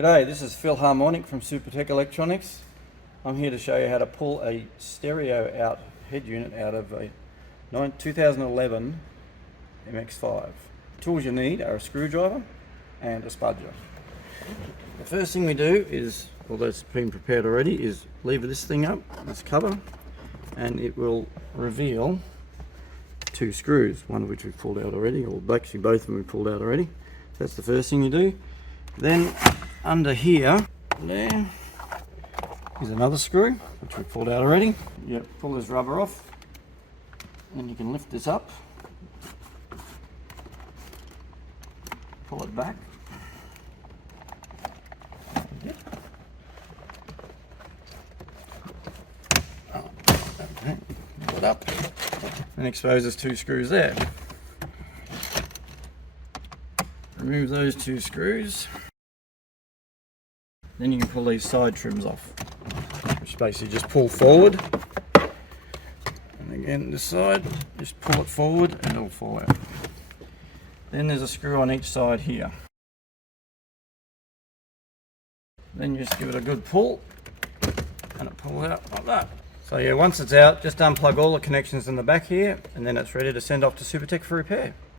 G'day, this is Phil Harmonic from Supertech Electronics. I'm here to show you how to pull a stereo out head unit out of a 2011 MX5. The tools you need are a screwdriver and a spudger. The first thing we do is, although it's been prepared already, is lever this thing up, this cover, and it will reveal two screws, one of which we've pulled out already, or actually both of them we pulled out already. That's the first thing you do. Then under here, there is another screw, which we pulled out already. Yep, pull this rubber off, and you can lift this up, pull it back. Okay, pull it up, and exposes two screws there. Remove those two screws. Then you can pull these side trims off, which basically just pull forward. And again, this side, just pull it forward and it'll fall out. Then there's a screw on each side here. Then you just give it a good pull and it pulls out like that. So yeah, once it's out, just unplug all the connections in the back here and then it's ready to send off to Supertech for repair.